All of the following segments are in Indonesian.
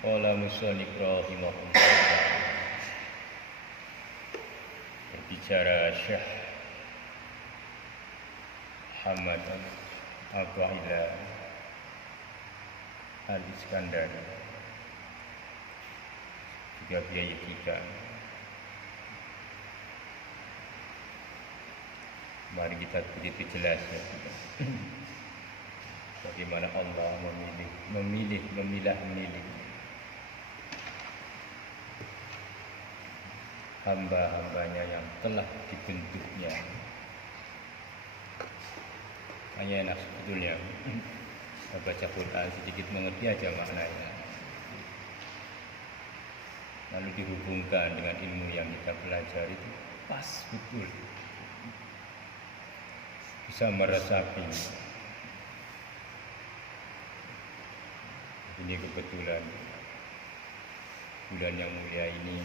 Qala musannif rahimahullah, berbicara Syekh Muhammad Abdullah Al-Iskandar, juga biaya kita. Mari kita begitu jelas ya, bagaimana Allah memilah hamba-hambanya yang telah dibentuknya. Hanya enak sebetulnya baca Quran sedikit mengerti aja maknanya, lalu dihubungkan dengan ilmu yang kita pelajari, itu pas betul, bisa meresapi. Ini kebetulan bulan yang mulia ini,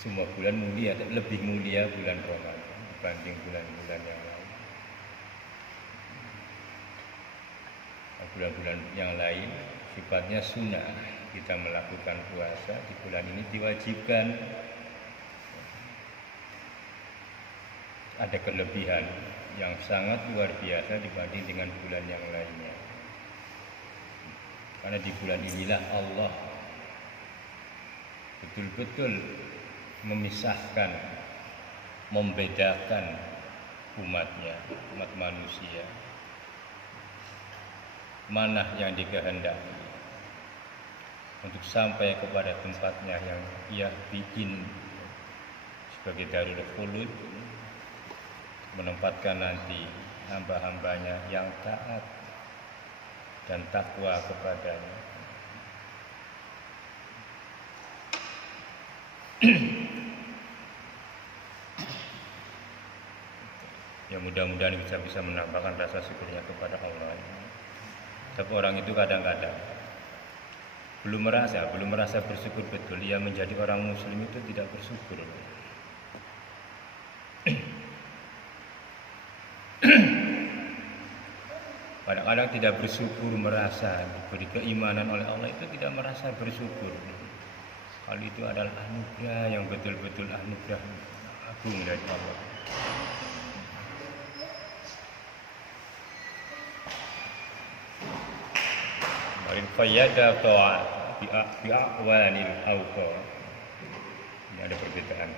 semua bulan mulia, lebih mulia bulan Ramadan dibanding bulan-bulan yang lain. Bulan-bulan yang lain sifatnya sunnah, kita melakukan puasa. Di bulan ini diwajibkan. Ada kelebihan yang sangat luar biasa dibanding dengan bulan yang lainnya, karena di bulan inilah Allah betul-betul memisahkan, membedakan umatnya, umat manusia, mana yang dikehendaki untuk sampai kepada tempatnya yang Ia bikin sebagai Darul Khulud, menempatkan nanti hamba-hambanya yang taat dan takwa kepadanya. Ya mudah-mudahan bisa menambahkan rasa syukurnya kepada Allah. Tapi orang itu kadang-kadang belum merasa bersyukur betul. Ia menjadi orang muslim itu tidak bersyukur. Kadang-kadang tidak bersyukur, merasa diberi keimanan oleh Allah itu tidak merasa bersyukur. Hal itu adalah anugerah yang betul-betul anugerah agung dari Allah. Marin fayyada ta'at bi'a'wanil awqa. Ini ada perbedaan.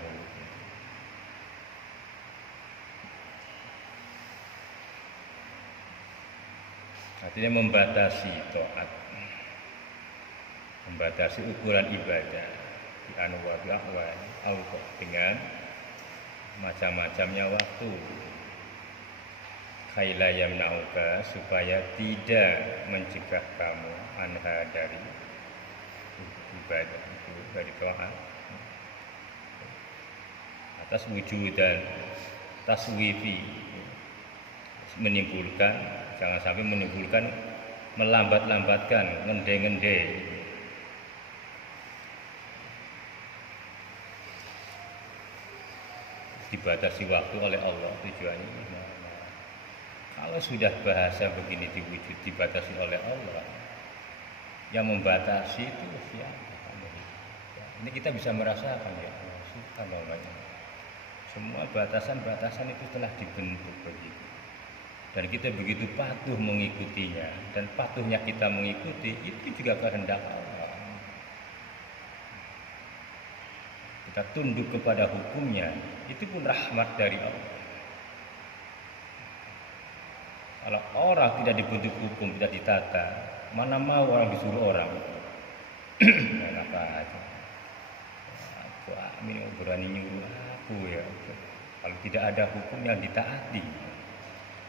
Artinya membatasi ta'at, membatasi ukuran ibadah di anwa bi'a'wan awqa, dengan macam-macamnya waktu. Khaila yamna'uka, supaya tidak mencegah kamu anha dari ibadah itu, dari ta'at. Atas wujud dan taswifi, menimbulkan, jangan sampai menimbulkan melambat-lambatkan, ngende-ngende. Dibatasi waktu oleh Allah tujuannya. Kalau sudah bahasa begini diwujud dibatasi oleh Allah, yang membatasi itu siapa? Ini kita bisa merasakan ya, subhanallah. Semua batasan-batasan itu telah dibentuk begitu, dan kita begitu patuh mengikutinya, dan patuhnya kita mengikuti itu juga kehendak Allah. Kita tunduk kepada hukumnya, itu pun rahmat dari Allah. Kalau orang tidak dibentuk hukum, tidak ditata, mana mau orang disuruh orang? Enak aja. Aku amin, berani nyuruh aku ya. Kalau tidak ada hukum yang ditaati,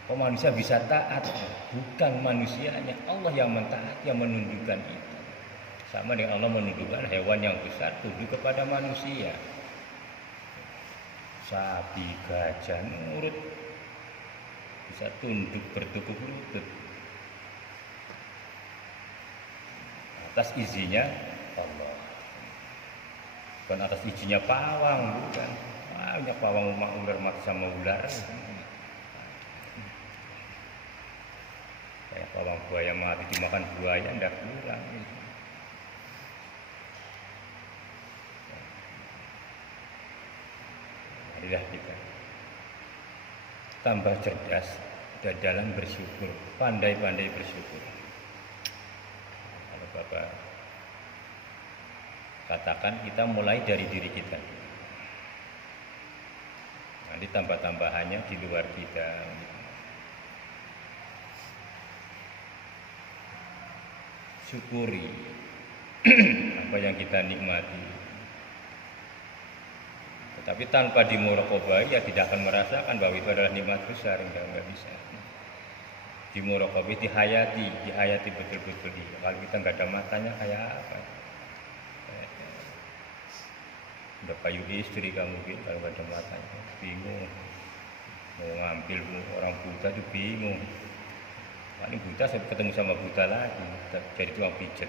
kok manusia bisa taat? Bukan manusianya, Allah yang mentaati, yang menundukkan itu. Sama dengan Allah menundukkan hewan yang besar tunduk kepada manusia. Sapi, gajah nurut, bisa tunduk bertukuk lutut atas izinnya Allah, bukan atas izinnya pawang, bukan. Banyak pawang ular maksa sama ular. Kayak pawang buaya mati dimakan buaya, ndak kurang. Alhamdulillah kita tambah cerdas dalam bersyukur, pandai-pandai bersyukur. Kalau Bapak katakan kita mulai dari diri kita, nanti tambah-tambahannya di luar kita. Syukuri apa yang kita nikmati, tetapi tanpa dimuraqabah ya tidak akan merasakan bahwa itu adalah nikmat besar. Enggak bisa. Dimuraqabah, dihayati betul-betul. Kalau kita nggak ada matanya kayak apa? Udah payu istri kamu gitu, kalau nggak ada matanya bingung, mau ngambil orang buta tuh bingung. Ini buta, saya ketemu sama buta lagi, jadi tukang pijat.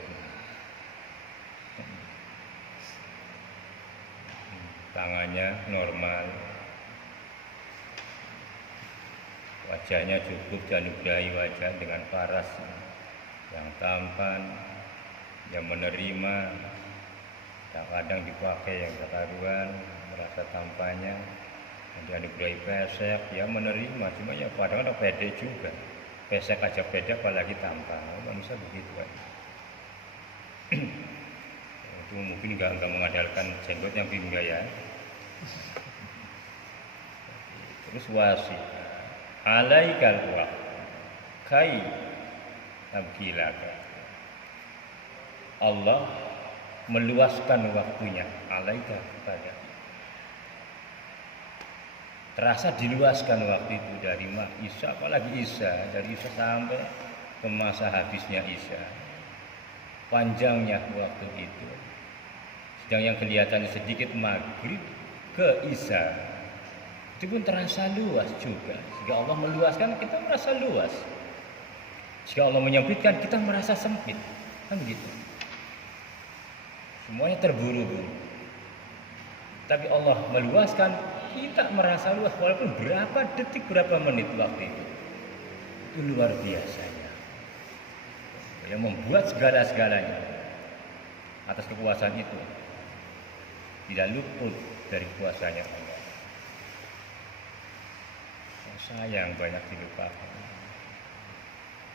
Tangannya normal, wajahnya cukup dianugerahi wajah dengan paras yang tampan, yang menerima. Kadang dipakai yang kekaruan, merasa tampannya, dianugerahi pesek, ya menerima. Cuma ya kadang-kadang pede juga, pesek aja pede apalagi tampan. Manusia begitu aja. Itu mungkin nggak mengandalkan jenggot yang bingga ya. Terus wasi alaikal wa kai tabkilaka, Allah meluaskan waktunya alaika kepada, terasa diluaskan waktu itu dari Isya, apalagi Isya, dari Isya sampai ke masa habisnya Isya, panjangnya waktu itu. Sedang yang kelihatannya sedikit maghrib ke Isya itu pun terasa luas juga. Jika Allah meluaskan, kita merasa luas. Jika Allah menyempitkan, kita merasa sempit. Kan begitu. Semuanya terburu-buru. Tapi Allah meluaskan, kita merasa luas walaupun berapa detik, berapa menit waktu itu. Itu luar biasanya. Yang membuat segala-segalanya atas kekuasaan itu tidak luput dari kuasanya Allah. Sayang banyak dilupakan.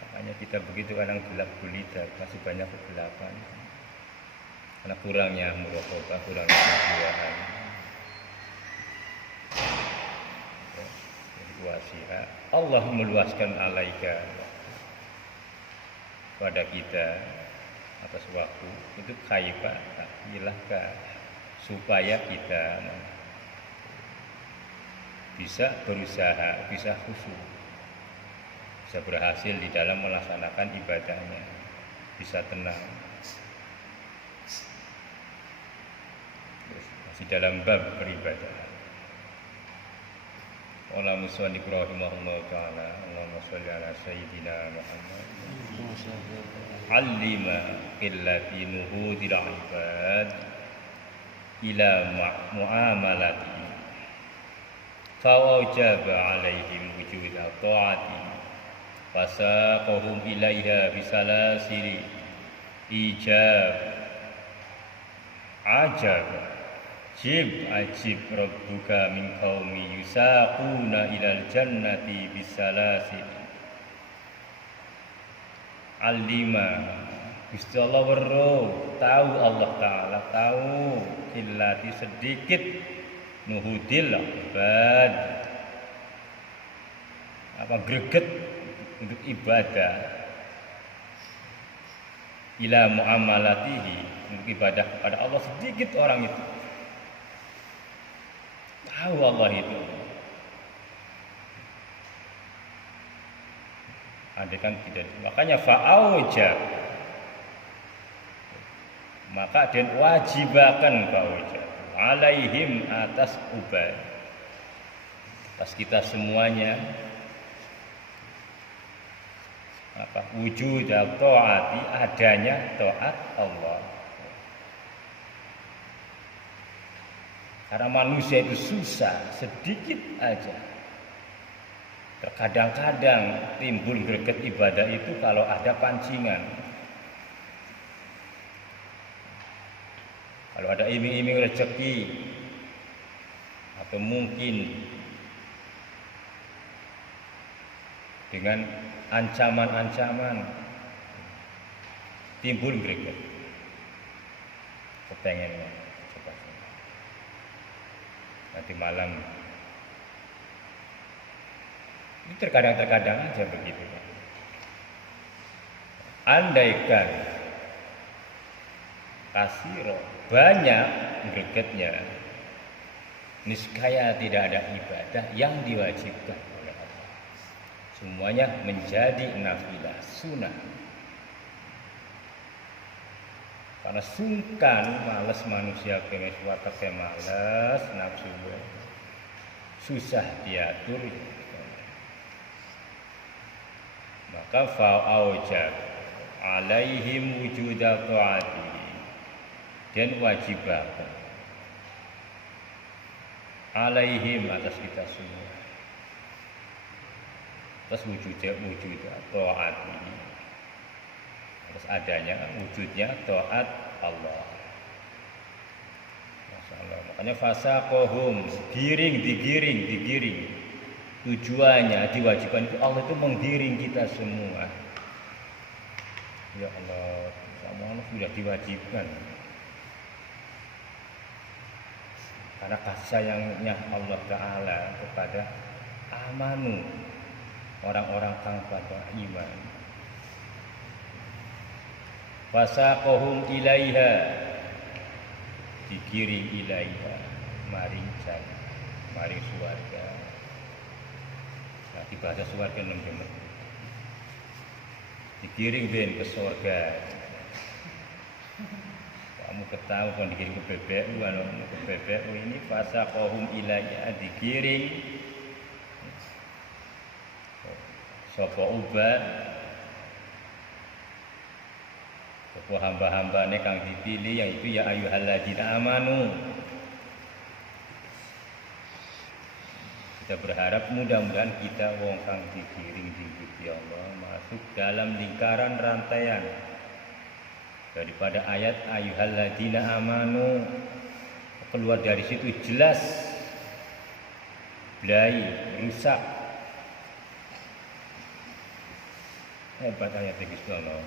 Makanya kita begitu kadang gelap gulita, masih banyak kegelapan. Karena kurangnya muraqabah, kurangnya kejiwaan. Wasi'a Allah meluaskan alaika pada kita atas waktu itu kaifa ilahka, supaya kita bisa berusaha, bisa khusyuk, bisa berhasil di dalam melaksanakan ibadahnya, bisa tenang. Masih dalam bab beribadah. Allah musallin rahimahullah ta'ala, Allahumma sholli ala sayyidina Muhammad. Allima qillati nuhudil ibad ila muamalati fawajaba alaihim wujud ta'ati fasaqahum ilaiha bisalasiri ijab ajab ajib rabbuka min qaumi yusaquna ilal jannati bisalasiri. Alima Gusti Allah weruh, tahu Allah Ta'ala, tahu illati sedikit nuhudil ibad, apa greget untuk ibadah, ila muamalatihi, untuk ibadah kepada Allah, sedikit orang itu tahu Allah itu. Andaikan tidak, makanya fa'auja, maka dan wajibakan fa'auja alaihim atas ubad, atas kita semuanya, apa wujud taati, adanya taat Allah. Karena manusia itu susah sedikit aja. Terkadang-kadang timbul greget ibadah itu kalau ada pancingan. Kalau ada iming-iming rezeki, atau mungkin dengan ancaman-ancaman timbul greget kepengennya coba nanti malam. Ini terkadang aja begitu. Andaikan kasiro banyak gregetnya, niscaya tidak ada ibadah yang diwajibkan oleh Allah. Semuanya menjadi nafilah, sunnah. Karena sungkan, males manusia kemes watak males, nafsu susah diatur. Maka fa'aujab alaihim wujuda ta'ati, dan wajibah alaihim atas kita semua atas wujudnya ta'ati, atas adanya wujudnya ta'at Allah. Masya Allah. Makanya fasaqohum, digiring. Tujuannya diwajibkan itu Allah itu menggiring kita semua. Ya Allah, semua sudah diwajibkan. Karena kasih sayangnya Allah Ta'ala kepada amanu, orang-orang kang pada iman. Fasaqohum ilaiha, digiring ilaiha, maring jannah, maring surga. Nah, di bahasa surga teman-teman, digiring ben ke surga. Kamu ketahui kalau digiring ke PBU, kalau ke PBU ini fasaqohum ilaiha, digiring sapa ubat, sapa hamba-hambane kang dipilih, yaitu ya ayyuhalladzina amanu. Kita berharap mudah-mudahan kita wong kang digiring di Gusti Allah masuk dalam lingkaran rantaian daripada ayat ayyuhalladzina amanu. Keluar dari situ jelas belai rusak. Hebat ayat Gusti Allah.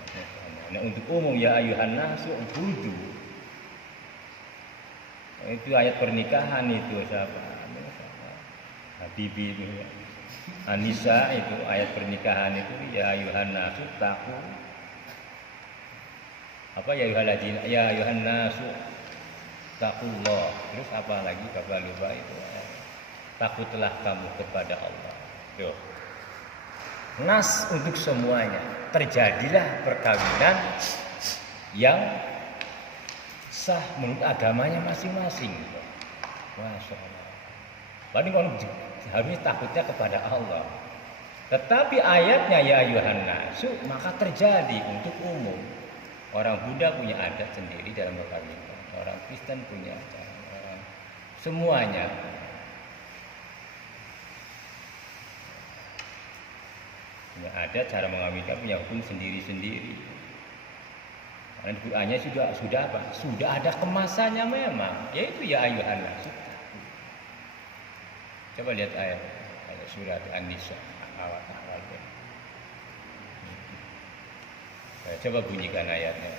Nah, untuk umum ya ayyuhan nasu ubudu, itu ayat pernikahan itu siapa? Habibi itu, Anisa itu ayat pernikahan itu ya ayuhan nasu taku apa ya ayuhan nasu takullah. Terus apa lagi kalau lupa itu, takutlah kamu kepada Allah. Tuh, nas untuk semuanya. Terjadilah perkawinan yang sah menurut agamanya masing-masing. Masya Allah. Paling kalau harusnya takutnya kepada Allah. Tetapi ayatnya ya ayuhan nasu, maka terjadi untuk umum. Orang Buddha punya adat sendiri dalam perkawinan, orang Kristen punya, semuanya. Punya adat, cara mengawinkan, punya hukum sendiri-sendiri. Dan Qur'annya sudah apa? Sudah ada kemasannya memang, yaitu ya ayuhan nasu. Coba lihat ayat surat An-Nisa awal. Coba bunyikan ayatnya.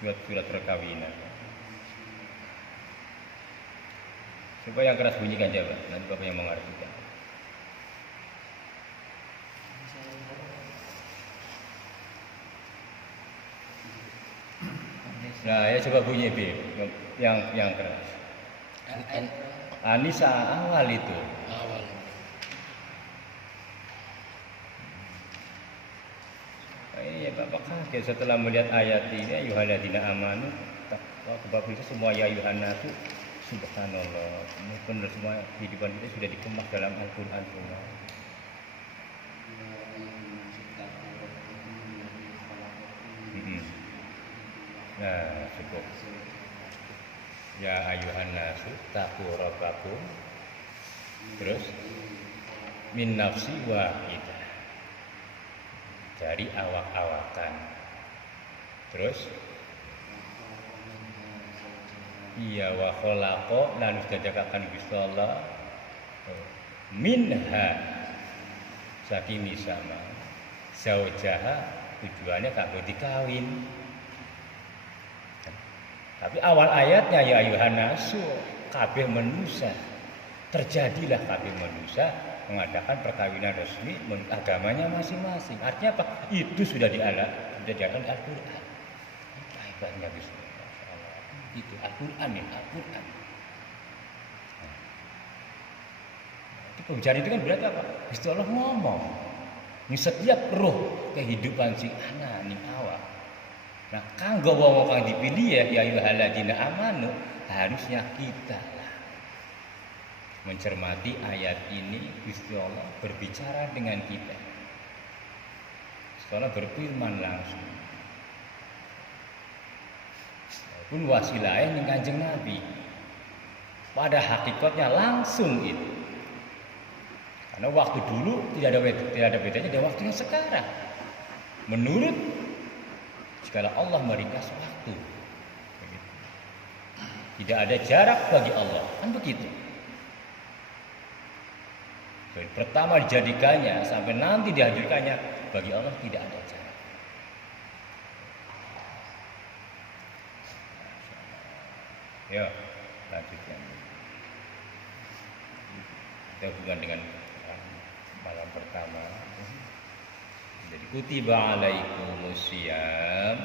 Surat perkawinan. Coba yang keras bunyikan coba, nanti Bapak yang mengartikan. Nah, ya coba bunyi B, yang keras. Anisa awal itu. Awal. Iya, Bapak kaget setelah melihat ayat ini, ayyuhalladzina amanu, sebab itu semua ya ayyuhan nasu, subhanallah. Ini benar semua kehidupan kita sudah dikemas dalam Al-Qur'an semua. Nah, cukup. Ya ayuhan nasu taqu rabbakum. Terus min nafsi wahidah, dari awak-awakan. Terus iya wa khalaqa lan diciptakan Gusti Allah minha saking sama zaujaha, tujuannya kanggo dikawin. Tapi awal ayatnya ya ayuhan nasu kabeh manusia, terjadilah kabeh manusia mengadakan perkawinan resmi menurut agamanya masing-masing. Artinya apa? Itu sudah diajarkan Al-Qur'an. Hebatnya Gusti Allah. Itu Al-Qur'an ya, Al-Qur'an. Itu pembicaraan itu kan berarti apa? Gusti Allah ngomong. Ini setiap roh kehidupan si anak ning awak. Nah, kanggo wong kang dipilih ya ayyuhalladzina amanu, harusnya kita lah mencermati ayat ini. Gusti Allah berbicara dengan kita. Gusti Allah berfirman langsung. Pun wasilahnya ning Kanjeng Nabi. Pada hakikatnya langsung itu. Karena waktu dulu tidak ada bedanya dengan waktu yang sekarang. Menurut jika Allah meringkas waktu, tidak ada jarak bagi Allah, kan begitu. Dari pertama dijadikannya sampai nanti dihadirkannya, bagi Allah tidak ada jarak. Ya, lanjutkan. Kita hubungan dengan malam pertama. Jadi kutiba alaikumusiyam,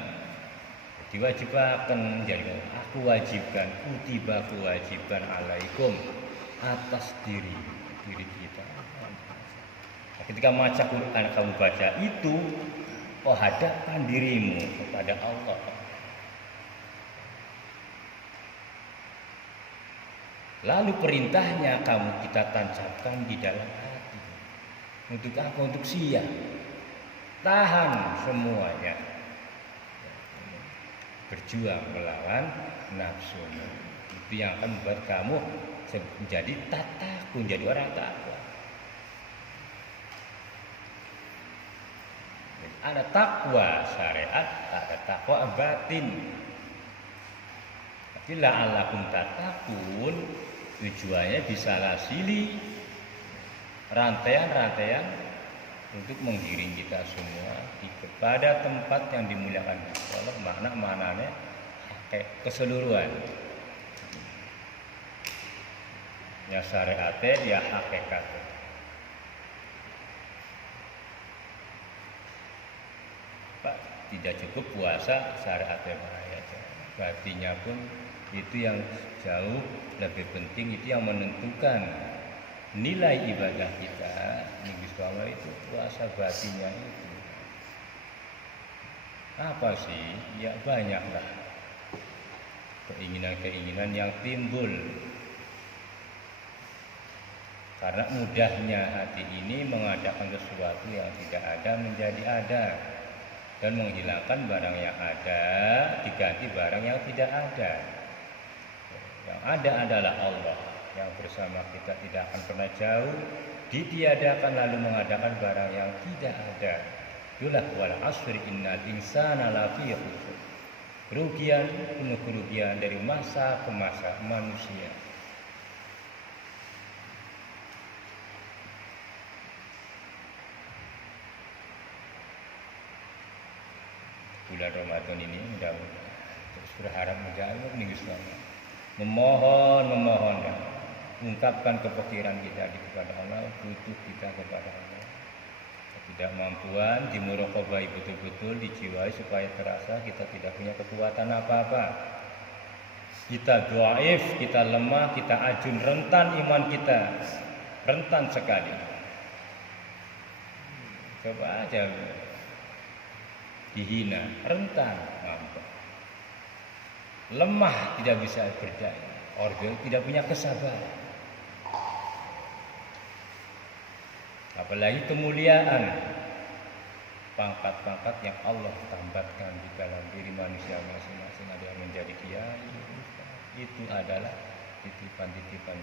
diwajibkan, jadi aku wajibkan, kutiba aku wajibkan alaikum, atas diri kita. Nah, ketika baca Quran kamu baca itu, hadapkan dirimu kepada Allah. Lalu perintahnya kita tancapkan di dalam hati. Untuk apa? Untuk siap. Tahan semuanya, berjuang melawan nafsu. Itu yang akan membuat kamu menjadi tatakun, menjadi orang takwa. Ada takwa syariat, ada takwa batin. Tapi la'allakum tatakun, tujuannya bisa lasili rantaian-rantaian untuk menggiring kita semua kepada tempat yang dimuliakan Allah. Maknanya keseluruhan. Ya syariatnya, ya hakikatnya. Pak, tidak cukup puasa syariatnya bahaya. Batinnya pun itu yang jauh lebih penting, itu yang menentukan nilai ibadah kita. Gusti Allah itu puasa batinnya itu. Apa sih? Ya banyaklah keinginan-keinginan yang timbul karena mudahnya hati ini mengadakan sesuatu yang tidak ada menjadi ada, dan menghilangkan barang yang ada diganti barang yang tidak ada. Yang ada adalah Allah yang bersama kita, tidak akan pernah jauh. Ditiadakan lalu mengadakan barang yang tidak ada. Itulah wal asri innal insana lafi khusr. Kerugian penuh kerugian dari masa ke masa manusia. Bulan Ramadan ini mudah-mudahan terus berharap menjauh nih Gusti Allah. Memohon dan ungkapkan kepikiran kita kepada Allah, butuh kita kepada Allah. Ketidakmampuan dimuraqabai betul-betul, dijiwai supaya terasa kita tidak punya kekuatan apa-apa. Kita dhaif, kita lemah, kita ajun, rentan iman kita. Rentan sekali. Coba aja dihina, rentan, mampu. Lemah, tidak bisa berdaya. Organ tidak punya kesabaran. Apalagi kemuliaan, pangkat-pangkat yang Allah tambahkan di dalam diri manusia masing-masing. Ada yang menjadi kiai, itu adalah titipan-titipan.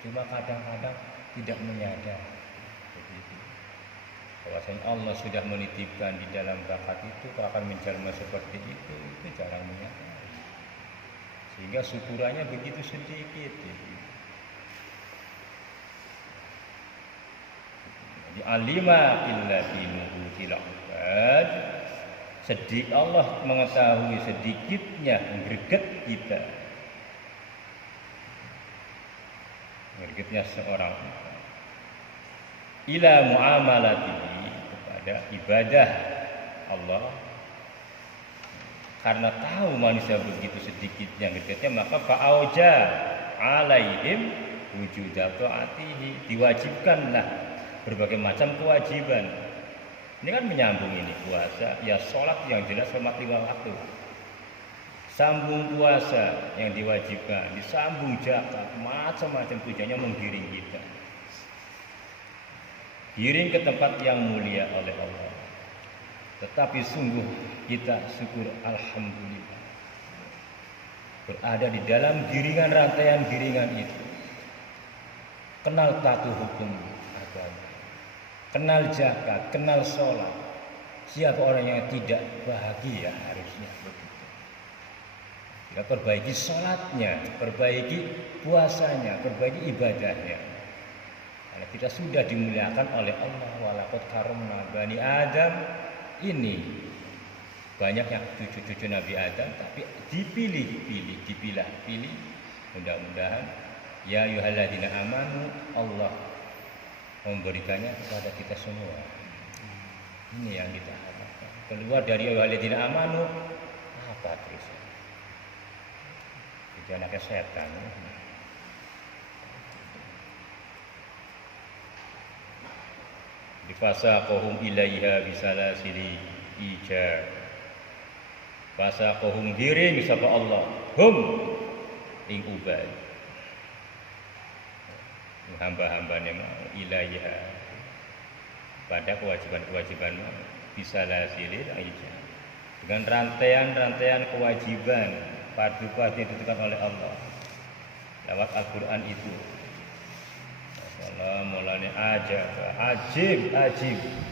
Cuma kadang-kadang tidak menyadari. Jadi itu. Bahwasanya Allah sudah menitipkan di dalam bakat itu akan menjelma seperti itu jarang menyadari. Sehingga syukurannya begitu sedikit. Jadi alima illa binubutil ibad. Allah mengetahui sedikitnya greget kita. Gregetnya seorang ila muamalatihi kepada ibadah Allah. Karena tahu manusia begitu sedikitnya gregetnya, maka fa'auja alaihim wujuda ta'atihi, diwajibkanlah berbagai macam kewajiban. Ini kan menyambung ini puasa, ya sholat yang jelas 5 waktu. Sambung puasa yang diwajibkan, disambung zakat, macam-macam tujuannya menggiring kita. Giring ke tempat yang mulia oleh Allah. Tetapi sungguh kita syukur alhamdulillah berada di dalam giringan rantaian giringan itu. Kenal taat hukum agama, kenal zakat, kenal sholat. Siapa orang yang tidak bahagia harusnya begitu. Kita perbaiki sholatnya, perbaiki puasanya, perbaiki ibadahnya. Karena kita sudah dimuliakan oleh Allah. Walaqad karramna bani Adam. Ini banyak yang cucu-cucu Nabi Adam, tapi dipilah-pilih. Mudah-mudahan ya ayyuhalladzina amanu, Allah memberikannya kepada kita semua. Ini yang kita harapkan. Keluar dari ayyuhalladzina amanu apa terus? Jadi anaknya setan. Difasaqahum ilaiha bisalasili ija. Fasaqahum giring sapa Allah hum ing ubad. Hamba-hambane ilaiha pada kewajiban-kewajiban bisalasili ija. Dengan rantaian-rantaian kewajiban fardu-fardu yang ditentukan oleh Allah lewat Al-Qur'an itu. Mulane ajib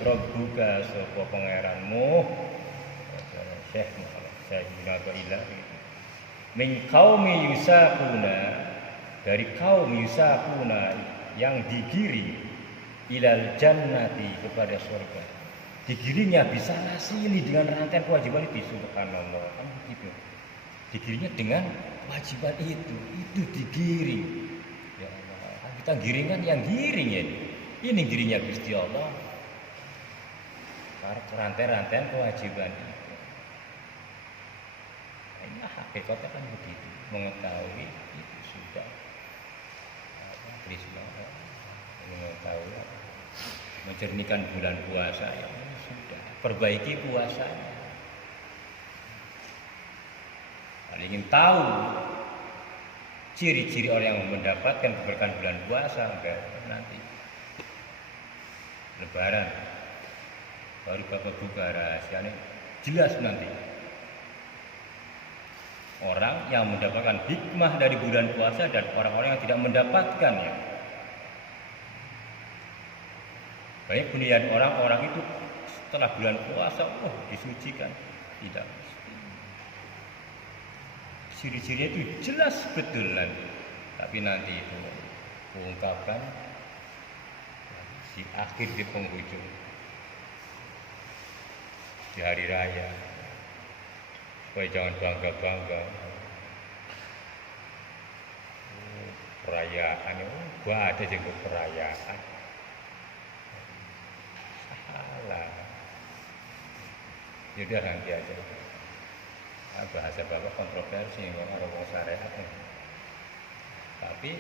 Rabbuka sapa pangeranmu Syekh ilahi min qaumi yusaquna, dari kaum yusaquna yang digiring ilal jannati kepada surga. Digiringnya bisa nasili dengan rangkaian kewajiban itu, subhanallah, kan begitu. Digiringnya dengan kewajiban itu digiring. Ya Allah, kita giringan yang giring ya. Ini giringnya Gusti Allah. Rantai-rantaian kewajiban itu. Ini hakikatnya kan begitu. Mengetahui itu sudah Krishna mengetahui menjernihkan bulan puasa ya sudah, perbaiki puasanya. Kalau ingin tahu ciri-ciri orang yang mendapatkan keberkahan bulan puasa, nanti Lebaran baru Bapak buka rahasianya jelas nanti. Orang yang mendapatkan hikmah dari bulan puasa dan orang-orang yang tidak mendapatkannya. Banyak penilaian orang-orang itu setelah bulan puasa, disucikan. Tidak. Ciri-cirinya itu jelas betul nanti. Tapi nanti itu mengungkapkan di akhir, di penghujung, di hari raya. Supaya jangan bangga-bangga. Perayaan itu ada juga perayaan. Salah. Yaudah nanti aja. Bahasa Bapak kontroversi orang syariat. Tapi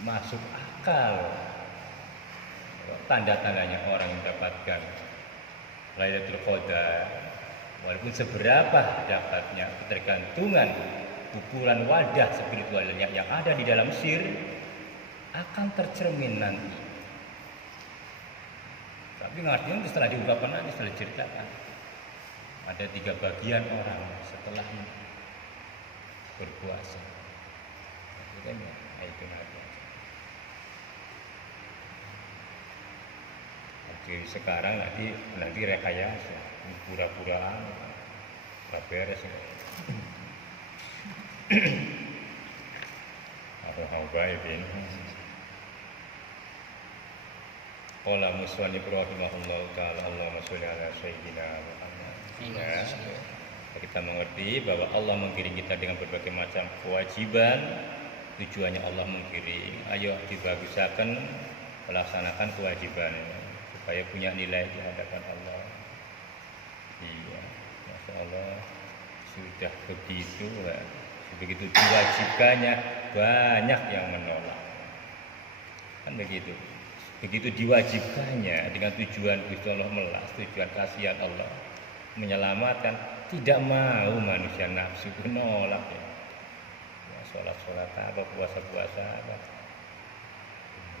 masuk akal. Tanda-tandanya orang yang mendapatkan Lailatul Qadar, walaupun seberapa dapatnya, ketergantungan ukuran wadah spiritualnya yang ada di dalam sir akan tercermin nanti. Tapi ngartinya setelah diungkapkan nanti, setelah diceritakan, ada 3 bagian orang setelah berpuasa. Itu nanti. Jadi sekarang nanti rekayasa, pura-puraan, nggak beres. Atau hal baik ini. Qala musannif rahimahullahu taala Allahumma sholli ala sayyidina Muhammad. Ya, kita mengerti bahwa Allah menggiring kita dengan berbagai macam kewajiban. Tujuannya Allah menggiring. Ayo dibagusakan, melaksanakan kewajiban supaya punya nilai di hadapan Allah. Iya, masya Allah, sudah begitu, begitu diwajibkannya banyak yang menolak. Kan begitu. Begitu diwajibkannya dengan tujuan Gusti Allah melas, tujuan kasihan Allah menyelamatkan, tidak mau manusia nafsu menolak ya. Sholat apa, puasa apa,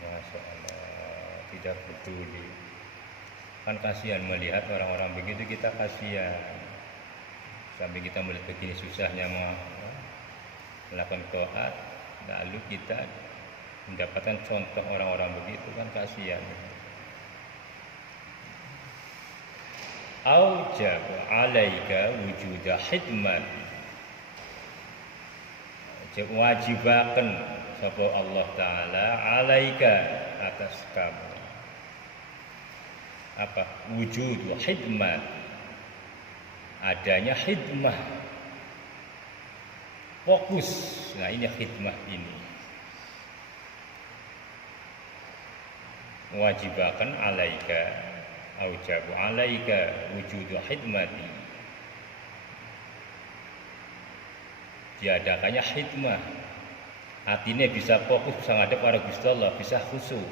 masya Allah, tidak peduli. Kan kasihan melihat orang-orang begitu, kita kasihan. Sampai kita melihat begini susahnya melakukan taat, lalu kita mendapatkan contoh orang-orang begitu, kan kasihan. Aujab alaika wujuda hidmat, wajibaken sapa Allah taala alaika atas kamu apa wujud hidmat, adanya hidmah, fokus. Nah ini hidmah ini wajibakan alaika, aujabu alaika wujudu hidmati, diadakannya hikmah, hatinya bisa fokus, bisa ngadep pada Gusti Allah, bisa khusyuk.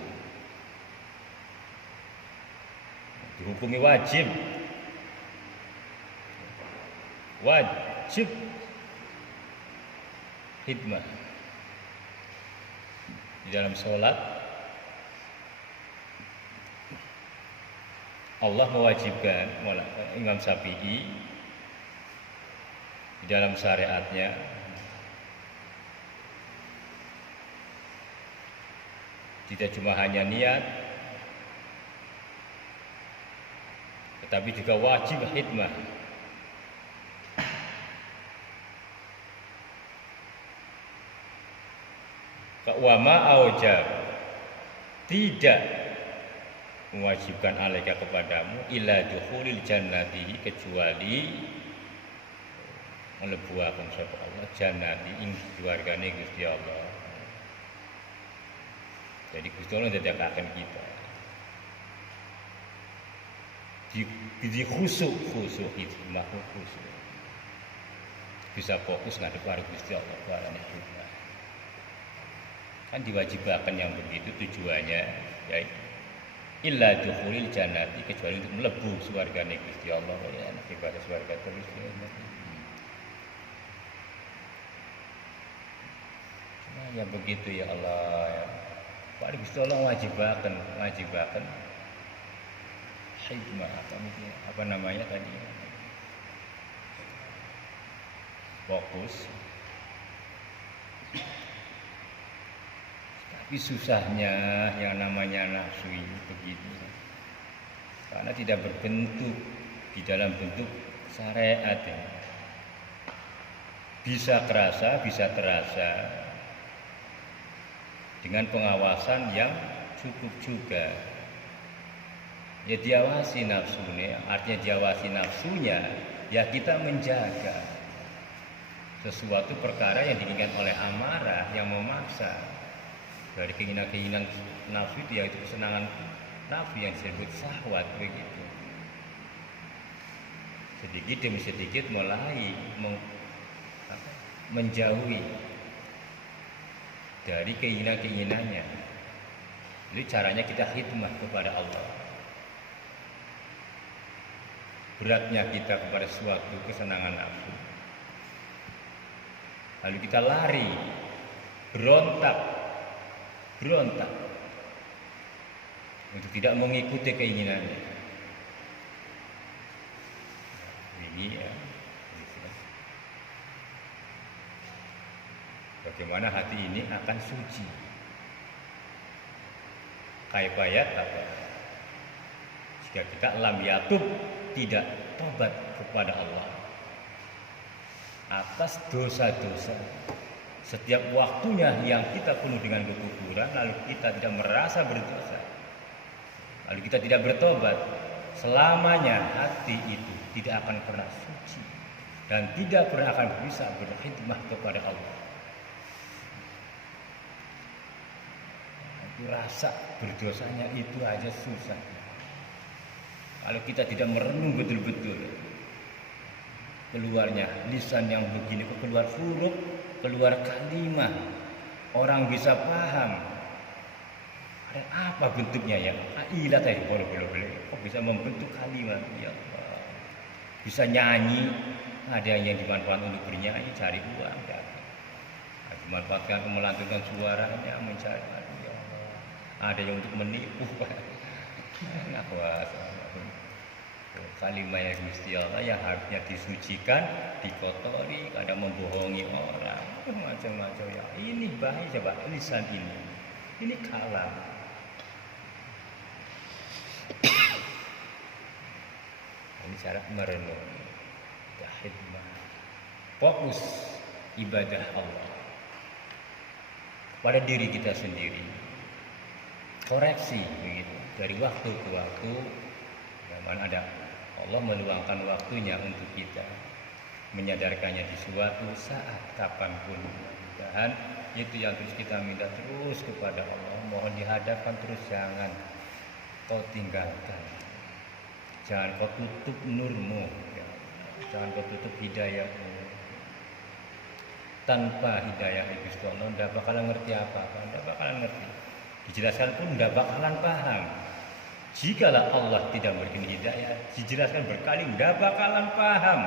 Dihukumi wajib hikmah di dalam sholat. Allah mewajibkan, Imam Syafi'i di dalam syariatnya tidak cuma hanya niat, tetapi juga wajib hikmah. Wa ma aujab, tidak mewajibkan alaika kepadamu illa dukhulil jannati, kecuali mlebu akan sapa Allah jannati ing keluargane Gusti Allah. Jadi Gusti Allah ndadekaken kita di khusyuk hikmah, khusyuk bisa fokus ngadep karo Gusti Allah barane juga. Kan diwajibkan yang begitu, tujuannya yaitu illa dukhulil jannati, kecuali untuk mlebu swargane Gusti Allah. Ya enak ibadah swarga terus ya. Cuma ya begitu ya Allah ya. Pak Gusti Allah wajibakan hikmah apa namanya tadi, fokus. Tapi susahnya yang namanya nafsu ini begitu, karena tidak berbentuk di dalam bentuk syariat ya. Bisa terasa dengan pengawasan yang cukup juga. Ya diawasi nafsunya, artinya diawasi nafsunya, ya kita menjaga sesuatu perkara yang diinginkan oleh amarah yang memaksa. Dari keinginan nafsu itu, yaitu kesenangan nafsu yang disebut syahwat begitu. Sedikit demi sedikit mulai menjauhi dari keinginannya. Jadi caranya kita khidmah kepada Allah. Beratnya kita kepada suatu kesenangan nafsu, lalu kita lari, berontak untuk tidak mengikuti keinginannya. Ini ya, bagaimana hati ini akan suci. Kaifayat apa? Jika kita lam yatub, tidak tobat kepada Allah atas dosa-dosa. Setiap waktunya yang kita penuh dengan kekufuran, lalu kita tidak merasa berdosa, lalu kita tidak bertobat, selamanya hati itu tidak akan pernah suci dan tidak pernah akan bisa berkhidmah kepada Allah. Itu rasa berdosanya itu aja susah. Kalau kita tidak merenung betul-betul, keluarnya lisan yang begini, keluar huruf, keluar kalimat, orang bisa paham. Ada apa bentuknya ya? Ilah tadi boleh. Kok bisa membentuk kalimat? Ya Allah. Bisa nyanyi, ada yang dimanfaatkan untuk bernyanyi, cari uang, ya. Dimanfaatkan untuk melantunkan suaranya, mencari, ya Allah. Ada yang untuk menipu, nah, kalimat yang Gusti Allah yang harusnya disucikan, dikotori, kadang membohongi orang, macam-macam ya. Ini bahaya coba lisan ini kalam. Ini cara merenung, khidmah, fokus ibadah Allah pada diri kita sendiri, koreksi begitu dari waktu ke waktu. Zaman ada Allah meluangkan waktunya untuk kita, menyadarkannya di suatu saat kapanpun. Dan itu yang terus kita minta terus kepada Allah, mohon dihadapkan terus, jangan kau tinggalkan, jangan kau tutup nurmu, ya. Jangan kau tutup hidayahmu. Tanpa hidayah Gusti Allah tidak bakalan ngerti apa-apa, tidak bakalan ngerti, dijelaskan pun tidak bakalan paham. Jikalau Allah tidak memberikan hidayah, dijelaskan berkali tidak bakalan paham.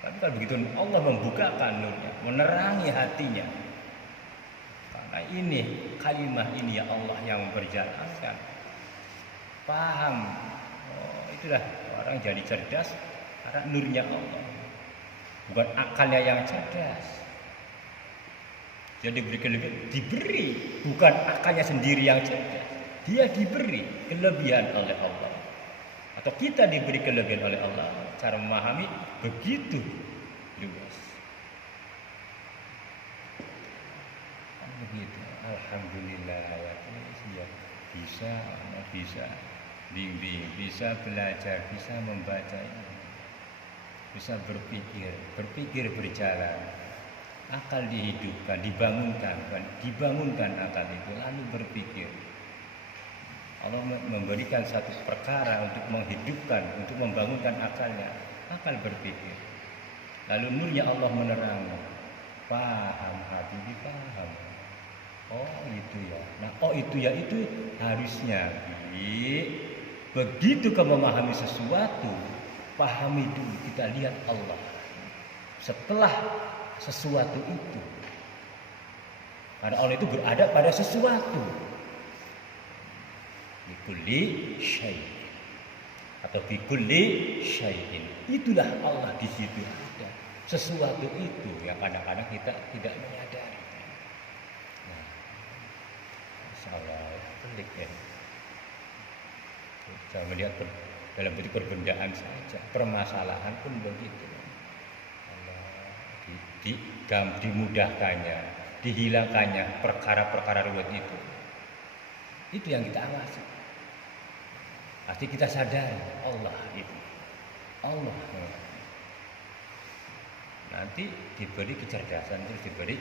Tapi kalau begitu Allah membukakan nurnya, menerangi hatinya. Karena ini kalimat ini ya Allah yang memperjalankan. Paham. Oh, itulah orang jadi cerdas karena nurnya Allah. Bukan akalnya yang cerdas. Jadi diberi, bukan akalnya sendiri yang cerdas. Dia diberi kelebihan oleh Allah. Atau kita diberi kelebihan oleh Allah. Cara memahami begitu luas. Begitu. Alhamdulillah ya. Bisa bimbing, bisa belajar, bisa membaca, bisa berpikir berjalan. Akal dihidupkan, dibangunkan akal itu, lalu berpikir. Allah memberikan satu perkara untuk menghidupkan, untuk membangunkan akalnya, akal berpikir. Lalu nurnya Allah menerangi, paham, hati dipaham. Oh itu ya, nah oh itu ya, itu harusnya. Begitu kau memahami sesuatu, pahami dulu, kita lihat Allah. Setelah sesuatu itu, karena Allah itu berada pada sesuatu. Bikulli syai'in atau bikulli syai'in, itulah Allah di situ ada. Sesuatu itu yang kadang-kadang kita tidak menyadari. Nah, salah pelik ya. Jangan melihat dalam bentuk perbedaan saja, permasalahan pun begitu. Dimudahkannya, dihilangkannya perkara-perkara ruwet itu yang kita awasi. Pasti kita sadar Allah itu, Allah nanti diberi kecerdasan, terus diberi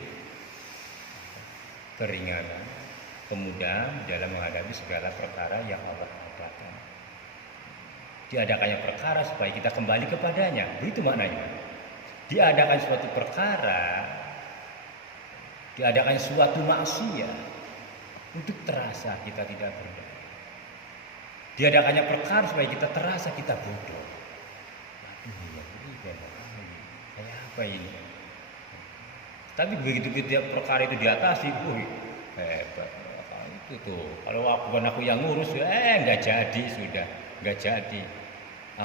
keringanan, kemudahan dalam menghadapi segala perkara yang Allah adakan. Diadakannya perkara supaya kita kembali kepadanya, begitu maknanya. Diadakan suatu perkara, diadakan suatu maksiat untuk terasa kita tidak berdaya. Diadakannya perkara supaya kita terasa kita bodoh. Kayak apa ini? Tapi begitu tiap perkara itu diatasi, hebat. Itu tuh, kalau bukan aku yang ngurus, nggak jadi sudah, nggak jadi.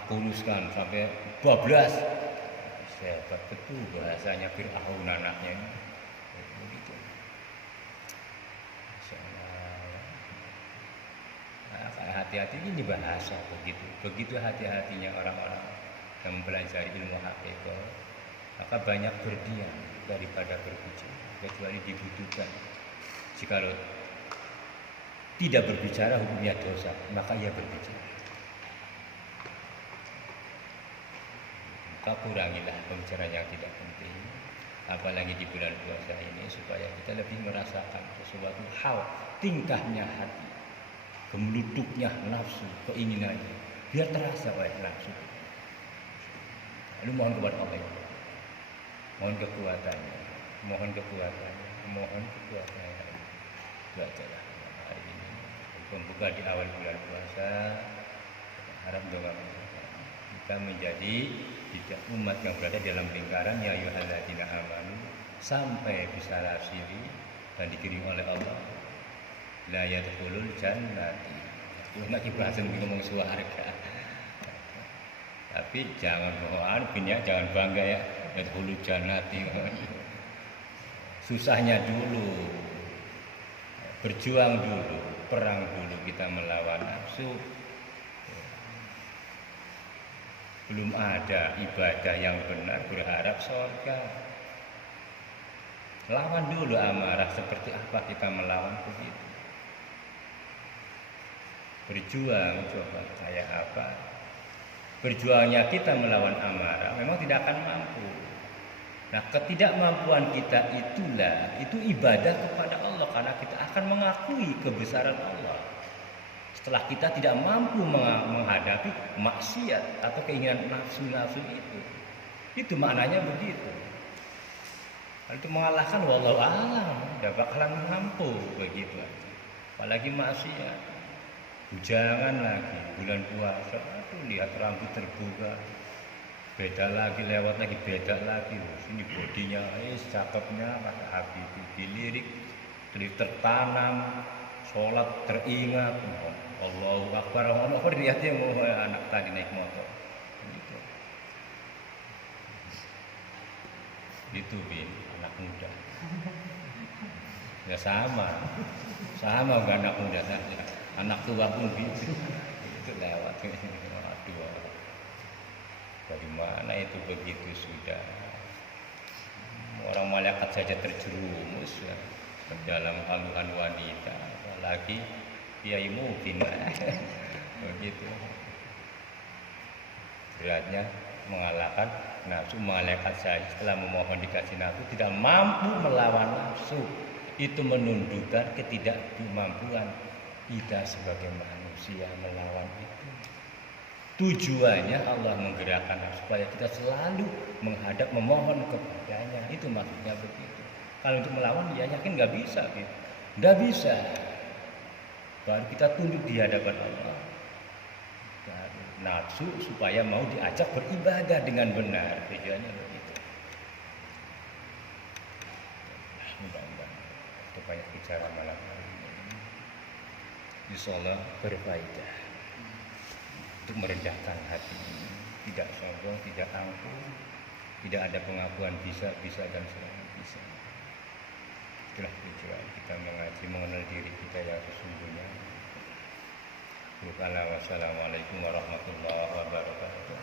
Aku uruskan sampai 12. Hebat betul bahasanya Fir'aun anaknya ini. Begitu. Nah, hati-hati ini bahasa begitu. Begitu hati-hatinya orang-orang yang mempelajari ilmu hakikat, maka banyak berdiam daripada berbicara, kecuali dibutuhkan. Jika tidak berbicara hukumnya dosa, maka ia berbicara. Maka kurangilah pembicaraan yang tidak penting, apalagi di bulan puasa ini, supaya kita lebih merasakan sesuatu hal, tingkahnya hati, gemeluduknya nafsu, keinginannya, biar terasa oleh nafsu. Lalu mohon kepada Allah, mohon kekuatannya, mohon kekuatannya, mohon kekuatannya. Itu ajalah hari ini pembuka di awal bulan puasa. Harap doa kita menjadi tidak umat yang berada dalam lingkaran ya ayyuhalladzina amanu sampai bisa rasili dan dikirim oleh Allah la yadkhulul jannati. Umat Ibrahim ngomong surga. Tapi jangan jangan bangga ya yadkhulul jannati. Susahnya dulu, berjuang dulu, perang dulu kita melawan nafsu. Belum ada ibadah yang benar berharap surga. Lawan dulu amarah, seperti apa kita melawan begitu. Berjuang coba kayak apa? Berjuangnya kita melawan amarah memang tidak akan mampu. Nah, ketidakmampuan kita itu ibadah kepada Allah, karena kita akan mengakui kebesaran Allah. Setelah kita tidak mampu menghadapi maksiat atau keinginan nafsu-nafsu itu maknanya begitu. Itu mengalahkan wallahu a'lam, tidak bakalan mampu begitu. Apalagi maksiat, bujangan lagi bulan puasa, lihat rambut terbuka, beda lagi, lewat lagi beda lagi, sini bodinya cakepnya, kata Habib dilirik, tertanam, sholat teringat, Allahu Akbar, Allahu Akbar, lihatnya mau anak tadi naik motor gitu. Itu bin anak muda ya sama enggak anak muda saja, anak tua pun gitu itu lewat. Aduh, dari mana itu begitu sudah orang malaikat saja terjerumus ya ke dalam haluan wanita, apalagi Kiai Mubin begitu. Beratnya mengalahkan nafsu. Malaikat saja setelah memohon dikasih nafsu tidak mampu melawan nafsu. Itu menunjukkan ketidakmampuan kita sebagai manusia melawan itu. Tujuannya Allah menggerakkan supaya kita selalu menghadap, memohon kepadanya. Itu maksudnya begitu. Kalau untuk melawan dia yakin nggak bisa, gitu. Nggak bisa. Baru kita tunduk di hadapan Allah. Nafsu supaya mau diajak beribadah dengan benar. Tujuannya begitu. Mudah-mudahan kita banyak bicara malam hari ini. Insyaallah berfaedah untuk merendahkan hati, tidak sombong, tidak angkuh, tidak ada pengakuan bisa dan selalu bisa. Itulah tujuan kita mengaji, mengenal diri kita yang sesungguhnya. Wassalamualaikum warahmatullahi wabarakatuh.